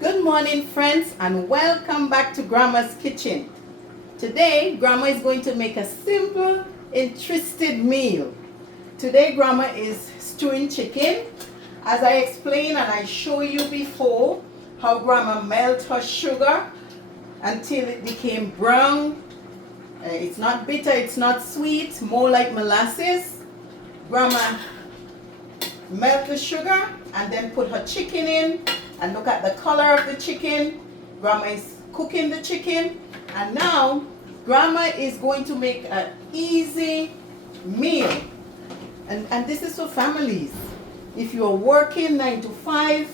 Good morning, friends, and welcome back to Grandma's Kitchen. Today, Grandma is going to make a simple, interesting meal. Today, Grandma is stewing chicken. As I explained and I show you before, how Grandma melt her sugar until it became brown. It's not bitter, it's not sweet, more like molasses. Grandma melt the sugar and then put her chicken in and look at the color of the chicken. Grandma is cooking the chicken, and now Grandma is going to make an easy meal, and this is for families. If you are working 9 to 5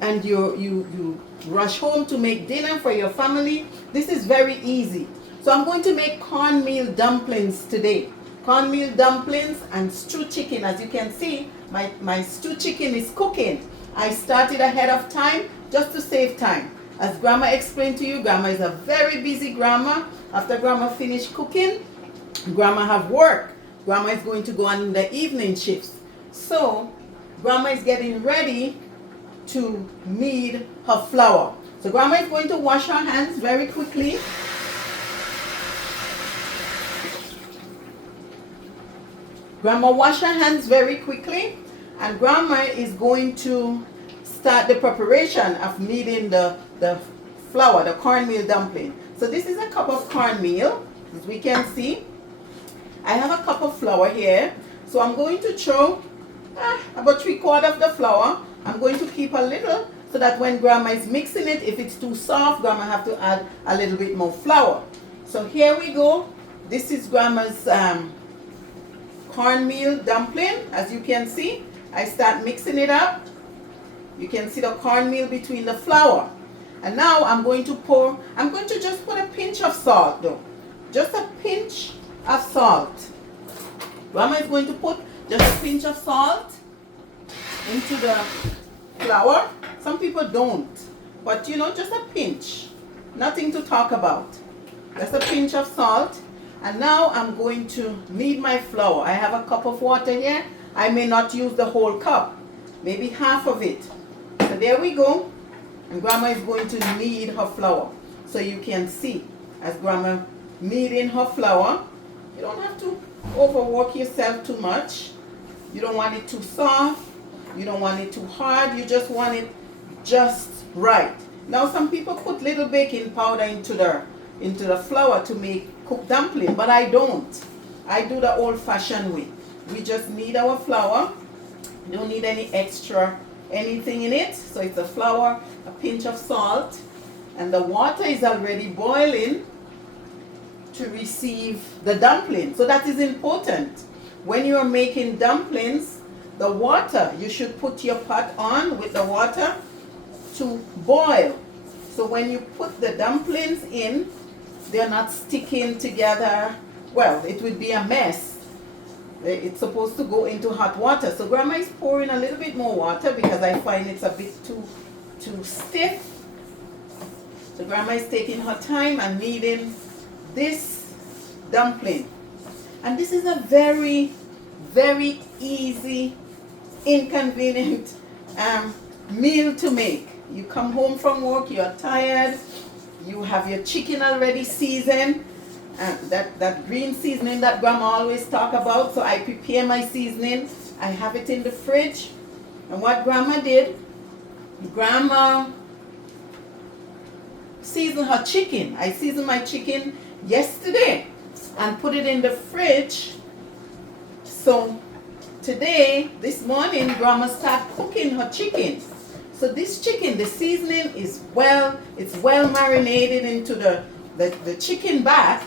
and you rush home to make dinner for your family, this is very easy. So I'm going to make cornmeal dumplings today. Cornmeal dumplings and stewed chicken. As you can see, my stewed chicken is cooking. I started ahead of time just to save time. As Grandma explained to you, Grandma is a very busy grandma. After Grandma finished cooking, Grandma have work. Grandma is going to go on the evening shifts. So Grandma is getting ready to knead her flour. So Grandma is going to wash her hands very quickly. Grandma wash her hands very quickly, and Grandma is going to start the preparation of kneading the flour, the cornmeal dumpling. So this is a cup of cornmeal, as we can see. I have a cup of flour here, so I'm going to throw about 3/4 of the flour. I'm going to keep a little so that when Grandma is mixing it, if it's too soft, Grandma have to add a little bit more flour. So here we go. This is Grandma's cornmeal dumpling. As you can see, I start mixing it up. You can see the cornmeal between the flour. And now I'm going to just put a pinch of salt though. Just a pinch of salt. Grandma is going to put just a pinch of salt into the flour. Some people don't, but just a pinch. Nothing to talk about. Just a pinch of salt. And now I'm going to knead my flour. I have a cup of water here. I may not use the whole cup, maybe half of it. So there we go. And Grandma is going to knead her flour. So you can see, as Grandma kneading her flour, you don't have to overwork yourself too much. You don't want it too soft. You don't want it too hard. You just want it just right. Now some people put little baking powder into the flour to make cooked dumpling, but I don't. I do the old-fashioned way. We just knead our flour. Don't need any extra anything in it. So it's a flour, a pinch of salt, and the water is already boiling to receive the dumpling. So that is important. When you are making dumplings, the water, you should put your pot on with the water to boil. So when you put the dumplings in, they're not sticking together. Well, it would be a mess. It's supposed to go into hot water. So Grandma is pouring a little bit more water because I find it's a bit too stiff. So Grandma is taking her time and kneading this dumpling. And this is a very, very easy, inconvenient meal to make. You come home from work, you're tired, you have your chicken already seasoned, that green seasoning that Grandma always talk about. So I prepare my seasoning. I have it in the fridge. And what Grandma did, Grandma seasoned her chicken. I seasoned my chicken yesterday and put it in the fridge. So today, this morning, Grandma started cooking her chicken. So this chicken, the seasoning is well marinated into the chicken back.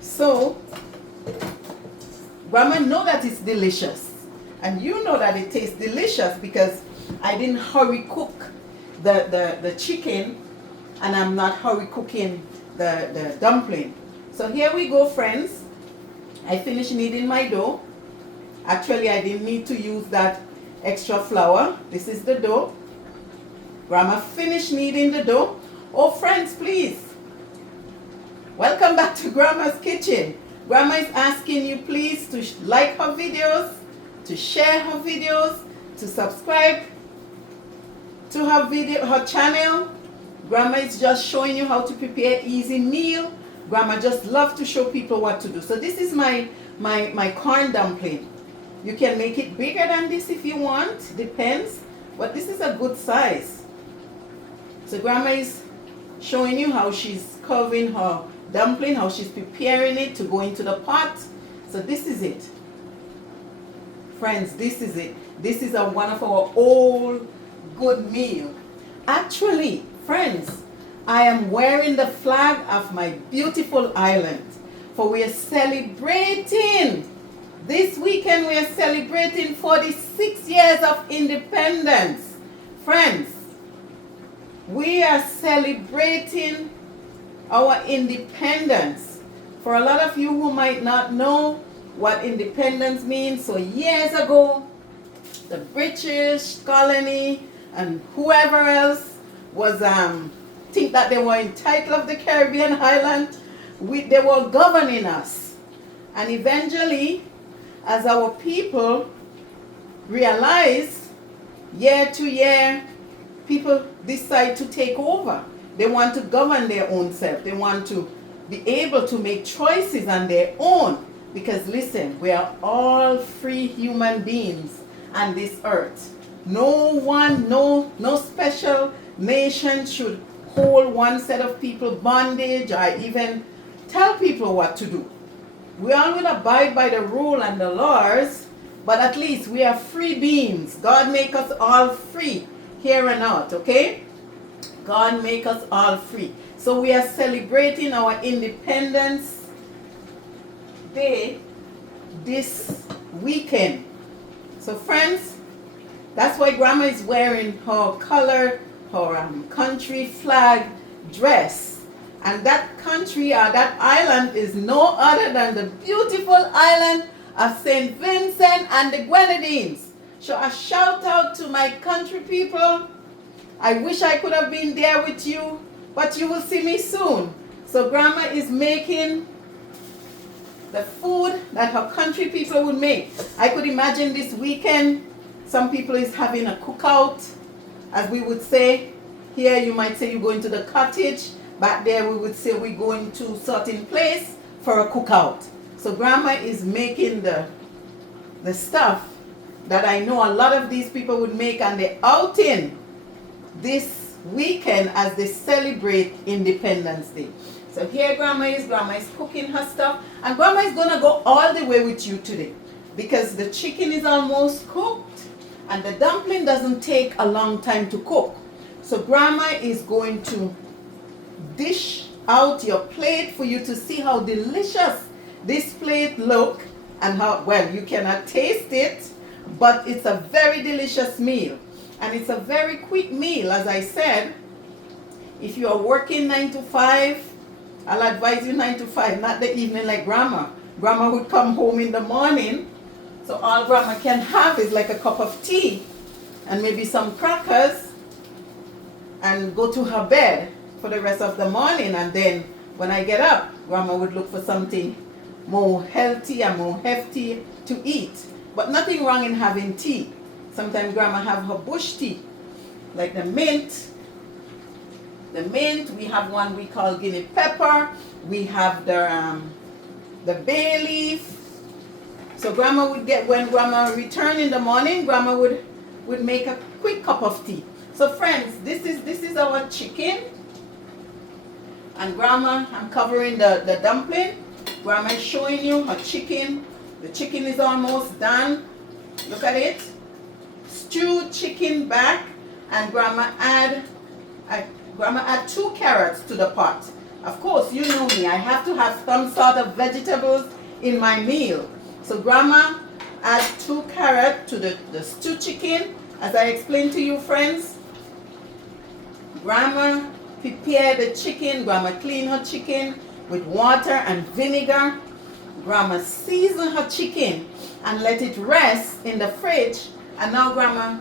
So Grandma know that it's delicious. And you know that it tastes delicious because I didn't hurry cook the chicken, and I'm not hurry cooking the dumpling. So here we go, friends. I finished kneading my dough. Actually, I didn't need to use that extra flour. This is the dough. Grandma finished kneading the dough. Oh, friends, please. Welcome back to Grandma's Kitchen. Grandma is asking you please to like her videos, to share her videos, to subscribe to her channel, Grandma is just showing you how to prepare easy meal. Grandma just love to show people what to do. So this is my corn dumpling. You can make it bigger than this if you want, depends. But this is a good size. So Grandma is showing you how she's carving her dumpling, how she's preparing it to go into the pot. So this is it. Friends, this is it. This is one of our old good meal. Actually, friends, I am wearing the flag of my beautiful island. For we are celebrating. This weekend we are celebrating 46 years of independence. Friends, we are celebrating our independence. For a lot of you who might not know what independence means, so years ago, the British colony and whoever else was think that they were entitled of the Caribbean island, they were governing us. And eventually, as our people realize, year to year, people decide to take over. They want to govern their own self. They want to be able to make choices on their own. Because listen, we are all free human beings on this earth. No one, no special nation should hold one set of people bondage or even tell people what to do. We all will abide by the rule and the laws, but at least we are free beings. God make us all free here and out, okay? God make us all free. So we are celebrating our Independence Day this weekend. So friends, that's why Grandma is wearing her color, her country flag dress. And that country or that island is no other than the beautiful island of St. Vincent and the Grenadines. So a shout out to my country people. I wish I could have been there with you, but you will see me soon. So Grandma is making the food that her country people would make. I could imagine this weekend, some people is having a cookout, as we would say. Here you might say you're going to the cottage. Back there we would say we're going to a certain place for a cookout. So Grandma is making the stuff that I know a lot of these people would make on the outing this weekend as they celebrate Independence Day. So here Grandma is cooking her stuff, and Grandma is gonna go all the way with you today because the chicken is almost cooked and the dumpling doesn't take a long time to cook. So Grandma is going to dish out your plate for you to see how delicious this plate look and how, well, you cannot taste it, but it's a very delicious meal. And it's a very quick meal, as I said. If you are working 9 to 5, I'll advise you 9 to 5, not the evening like Grandma. Grandma would come home in the morning, so all Grandma can have is like a cup of tea and maybe some crackers and go to her bed for the rest of the morning. And then when I get up, Grandma would look for something more healthy and more hefty to eat. But nothing wrong in having tea. Sometimes Grandma have her bush tea, like the mint. The mint, we have one we call guinea pepper. We have the bay leaf. So Grandma would get, when Grandma returned in the morning, Grandma would make a quick cup of tea. So friends, this is our chicken. And Grandma, I'm covering the dumpling. Grandma is showing you her chicken. The chicken is almost done. Look at it. Stewed chicken back, and Grandma add 2 carrots to the pot. Of course, you know me, I have to have some sort of vegetables in my meal. So Grandma adds 2 carrots to the stewed chicken. As I explained to you, friends, Grandma prepare the chicken. Grandma clean her chicken with water and vinegar. Grandma season her chicken and let it rest in the fridge. And now Grandma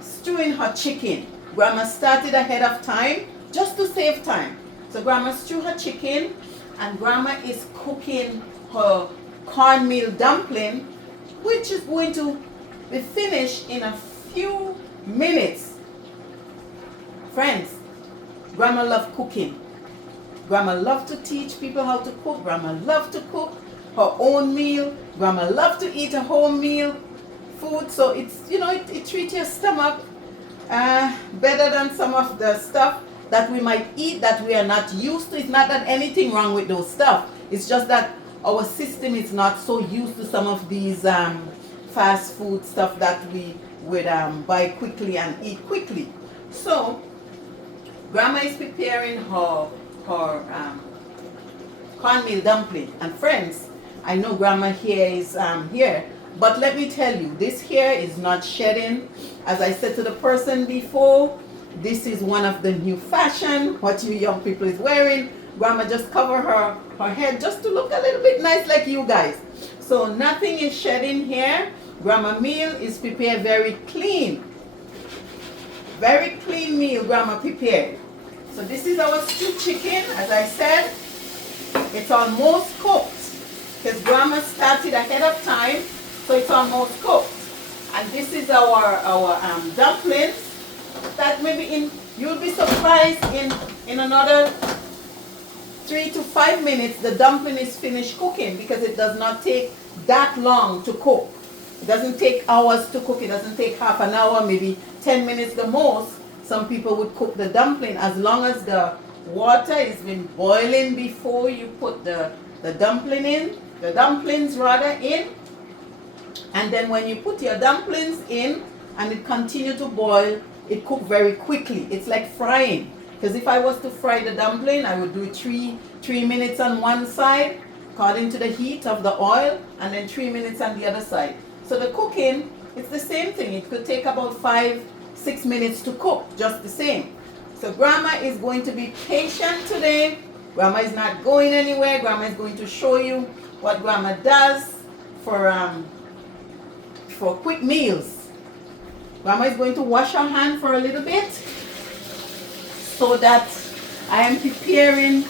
stewing her chicken. Grandma started ahead of time just to save time. So Grandma stew her chicken, and Grandma is cooking her cornmeal dumpling, which is going to be finished in a few minutes. Friends, Grandma loved cooking. Grandma loved to teach people how to cook. Grandma loved to cook her own meal. Grandma loved to eat a home meal food. So it's, it treats your stomach better than some of the stuff that we might eat that we are not used to. It's not that anything wrong with those stuff. It's just that our system is not so used to some of these fast food stuff that we would buy quickly and eat quickly. So Grandma is preparing her cornmeal dumpling. And friends, I know Grandma here is here, but let me tell you, this hair is not shedding. As I said to the person before, this is one of the new fashion, what you young people is wearing. Grandma just cover her head just to look a little bit nice like you guys. So nothing is shedding here. Grandma meal is prepared very clean. Very clean meal Grandma prepared. So this is our stewed chicken. As I said, it's almost cooked because Grandma started ahead of time, so it's almost cooked. And this is our dumplings that maybe you'll be surprised in another 3 to 5 minutes the dumpling is finished cooking, because it does not take that long to cook. It doesn't take hours to cook. It doesn't take half an hour, maybe 10 minutes the most. Some people would cook the dumpling as long as the water has been boiling before you put the dumplings in. And then when you put your dumplings in and it continue to boil, it cooks very quickly. It's like frying. Because if I was to fry the dumpling, I would do 3 minutes on one side, according to the heat of the oil, and then 3 minutes on the other side. So the cooking, it's the same thing. It could take about 5-6 minutes to cook, just the same. So Grandma is going to be patient today. Grandma is not going anywhere. Grandma is going to show you what Grandma does for quick meals. Grandma is going to wash her hand for a little bit so that I am preparing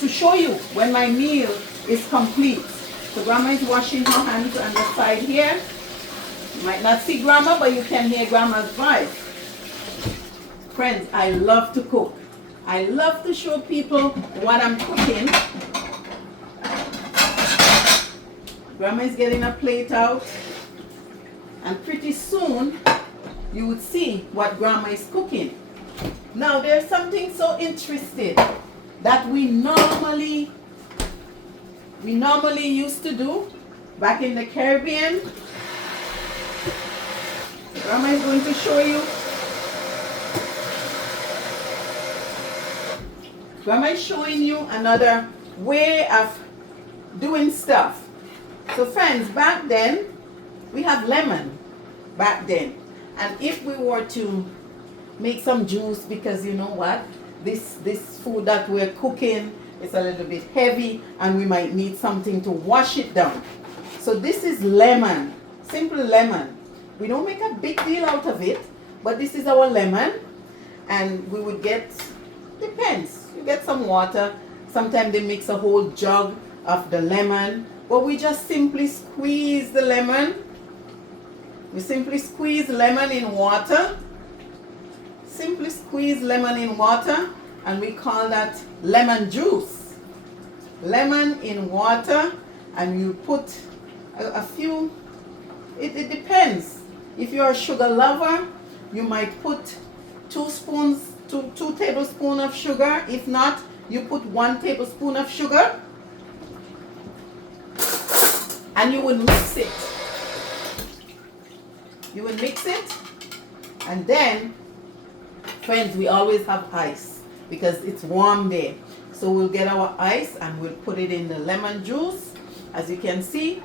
to show you when my meal is complete. So Grandma is washing her hands on the side here. You might not see Grandma, but you can hear Grandma's voice. Friends, I love to cook. I love to show people what I'm cooking. Grandma is getting a plate out, and pretty soon you would see what Grandma is cooking. Now there's something so interesting that we normally used to do back in the Caribbean. Grandma is going to show you. Grandma is showing you another way of doing stuff. So friends, back then, we have lemon back then. And if we were to make some juice, because you know what? This food that we're cooking is a little bit heavy and we might need something to wash it down. So this is lemon, simple lemon. We don't make a big deal out of it, but this is our lemon. And we would get, depends, you get some water. Sometimes they mix a whole jug of the lemon. But we just simply squeeze the lemon. We simply squeeze lemon in water. Simply squeeze lemon in water, and we call that lemon juice. Lemon in water, and you put a few, it depends. If you're a sugar lover, you might put 2 tablespoons of sugar. If not, you put 1 tablespoon of sugar. And you would mix it. You would mix it. And then, friends, we always have ice because it's warm there. So we'll get our ice and we'll put it in the lemon juice. As you can see,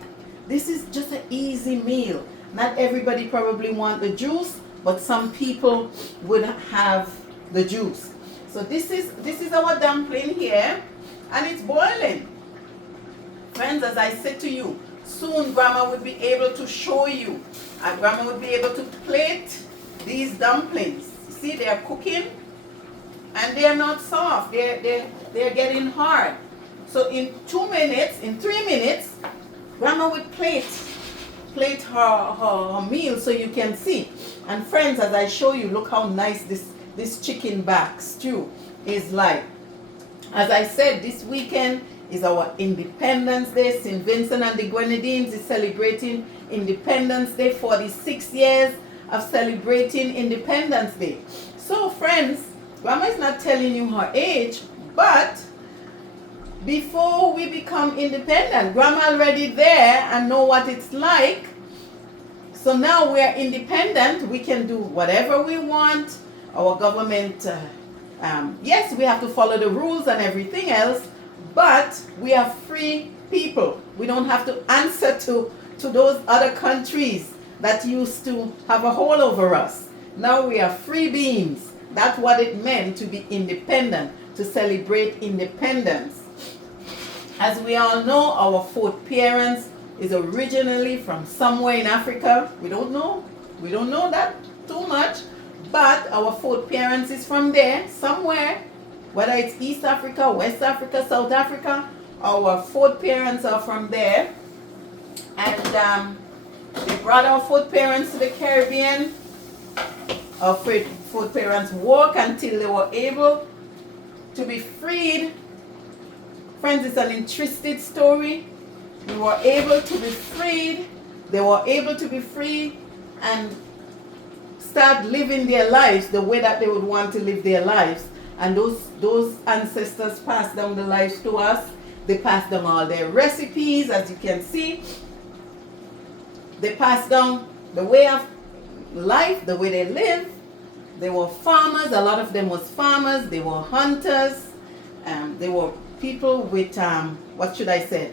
this is just an easy meal. Not everybody probably want the juice, but some people would have the juice. So this is our dumpling here, and it's boiling. Friends, as I said to you, soon Grandma would be able to show you, and Grandma would be able to plate these dumplings. See, they are cooking and they are not soft. They're getting hard. So in 2 minutes, in 3 minutes, Grandma would plate plate her meal so you can see. And friends, as I show you, look how nice this chicken back stew is like. As I said, this weekend is our Independence Day. St. Vincent and the Grenadines is celebrating Independence Day, 46 years of celebrating Independence Day. So friends, Grandma is not telling you her age, but before we become independent, Grandma already there and know what it's like. So now we are independent. We can do whatever we want. Our government, yes, we have to follow the rules and everything else, but we are free people. We don't have to answer to those other countries that used to have a hold over us. Now we are free beings. That's what it meant to be independent, to celebrate independence. As we all know, our fourth parents is originally from somewhere in Africa. We don't know that too much, but our fourth parents is from there, somewhere, whether it's East Africa, West Africa, South Africa. Our fourth parents are from there, and they brought our fourth parents to the Caribbean. Our fourth parents worked until they were able to be freed. Friends, it's an interesting story. They were able to be freed. They were able to be free and start living their lives the way that they would want to live their lives. And those ancestors passed down the lives to us. They passed down all their recipes, as you can see. They passed down the way of life, the way they live. They were farmers. A lot of them was farmers. They were hunters. They were people with, what should I say?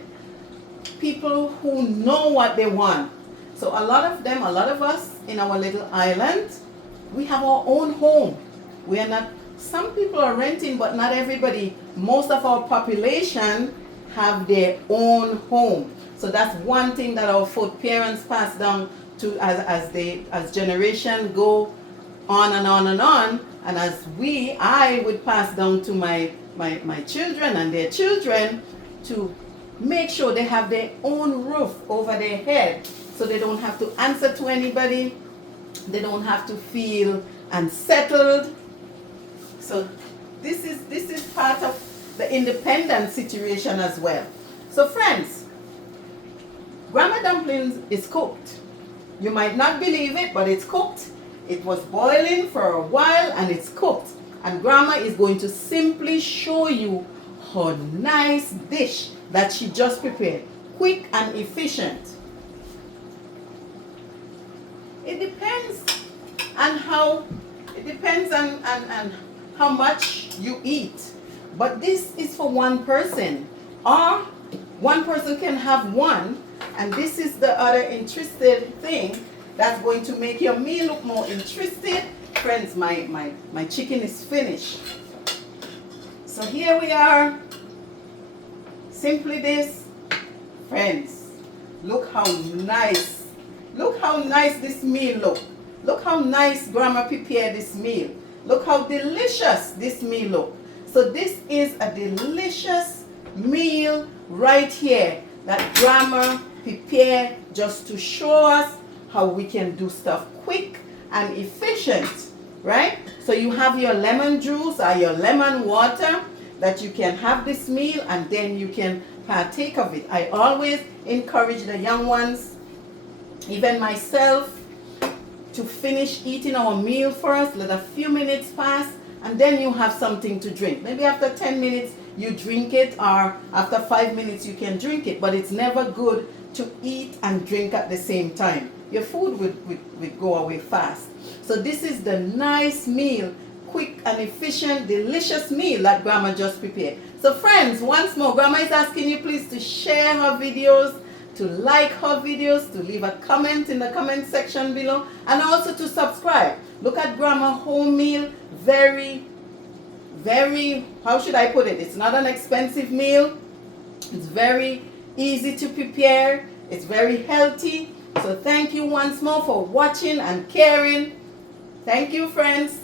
People who know what they want. So a lot of them, a lot of us in our little island, we have our own home. We are not, some people are renting, but not everybody. Most of our population have their own home. So that's one thing that our fourth parents passed down to as generation go on and on and on. And as I would pass down to my children and their children, to make sure they have their own roof over their head, so they don't have to answer to anybody. They don't have to feel unsettled. So this is part of the independent situation as well. So friends, Grandma Dumplings is cooked. You might not believe it, but it's cooked. It was boiling for a while and it's cooked. And Grandma is going to simply show you her nice dish that she just prepared. Quick and efficient. It depends on how much you eat. But this is for one person. Or one person can have one. And this is the other interesting thing that's going to make your meal look more interesting. Friends, my chicken is finished. So here we are. Simply this. Friends, look how nice. Look how nice this meal look. Look how nice Grandma prepared this meal. Look how delicious this meal look. So this is a delicious meal right here that Grandma prepared just to show us how we can do stuff quick and efficient, right? So you have your lemon juice or your lemon water that you can have this meal and then you can partake of it. I always encourage the young ones, even myself, to finish eating our meal first, let a few minutes pass, and then you have something to drink. Maybe after 10 minutes you drink it, or after 5 minutes you can drink it, but it's never good to eat and drink at the same time. Your food would go away fast. So this is the nice meal, quick and efficient, delicious meal that Grandma just prepared. So friends, once more, Grandma is asking you please to share her videos, to like her videos, to leave a comment in the comment section below, and also to subscribe. Look at Grandma home meal. Very, how should I put it? It's not an expensive meal. It's very easy to prepare. It's very healthy. So thank you once more for watching and caring. Thank you, friends.